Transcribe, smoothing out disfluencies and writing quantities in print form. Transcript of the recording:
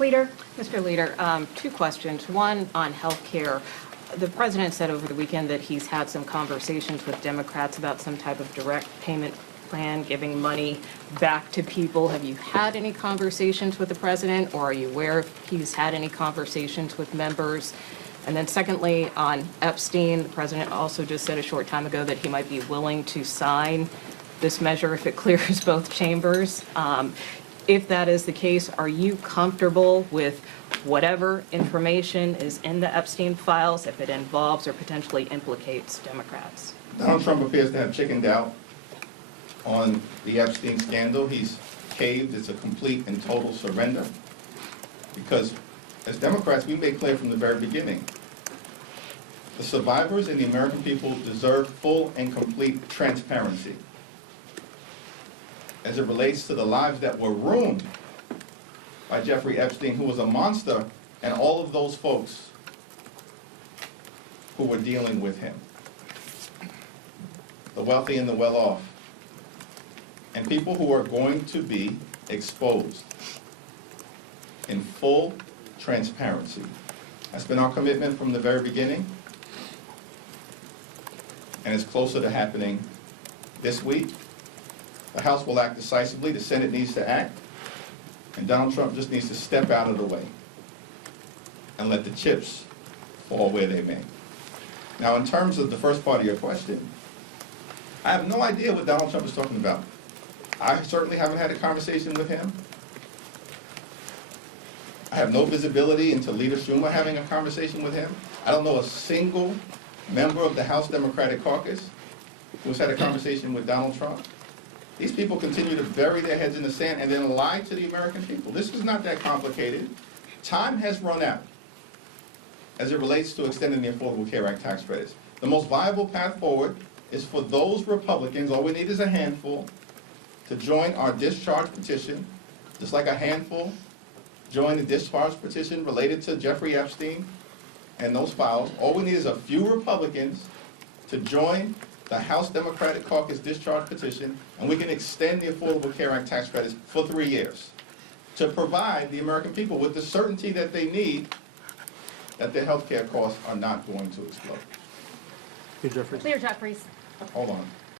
Leader. Mr. Leader, two questions. One on health care. The president said over the weekend that he's had some conversations with Democrats about some type of direct payment plan, giving money back to people. Have you had any conversations with the president, or are you aware if he's had any conversations with members? And then secondly, on Epstein, the president also just said a short time ago that he might be willing to sign this measure if it clears both chambers. If that is the case, are you comfortable with whatever information is in the Epstein files if it involves or potentially implicates Democrats? Donald Trump appears to have chickened out on the Epstein scandal. He's caved. It's a complete and total surrender. Because as Democrats, we made clear from the very beginning, the survivors and the American people deserve full and complete transparency as it relates to the lives that were ruined by Jeffrey Epstein, who was a monster, and all of those folks who were dealing with him. The wealthy and the well-off. And people who are going to be exposed in full transparency. That's been our commitment from the very beginning, and it's closer to happening this week. The House will act decisively, the Senate needs to act, and Donald Trump just needs to step out of the way and let the chips fall where they may. Now, in terms of the first part of your question, I have no idea what Donald Trump is talking about. I certainly haven't had a conversation with him. I have no visibility into Leader Schumer having a conversation with him. I don't know a single member of the House Democratic Caucus who's had a conversation with Donald Trump. These people continue to bury their heads in the sand and then lie to the American people. This is not that complicated. Time has run out as it relates to extending the Affordable Care Act tax credits. The most viable path forward is for those Republicans, all we need is a handful, to join our discharge petition, just like a handful joined the discharge petition related to Jeffrey Epstein and those files. All we need is a few Republicans to join the House Democratic Caucus discharge petition, and we can extend the Affordable Care Act tax credits for 3 years to provide the American people with the certainty that they need that their health care costs are not going to explode. Leader Jeffries. Hold on.